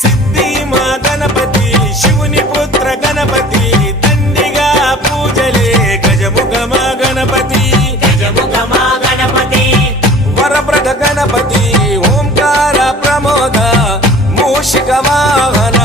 సిద్ధిమా గణపతి శివుని పుత్ర గణపతి దండిగా పూజలే గజముఖమా గణపతి గజముఖమా గణపతి వరప్రద గణపతి ఓంకార ప్రమోద మూషిక వాహన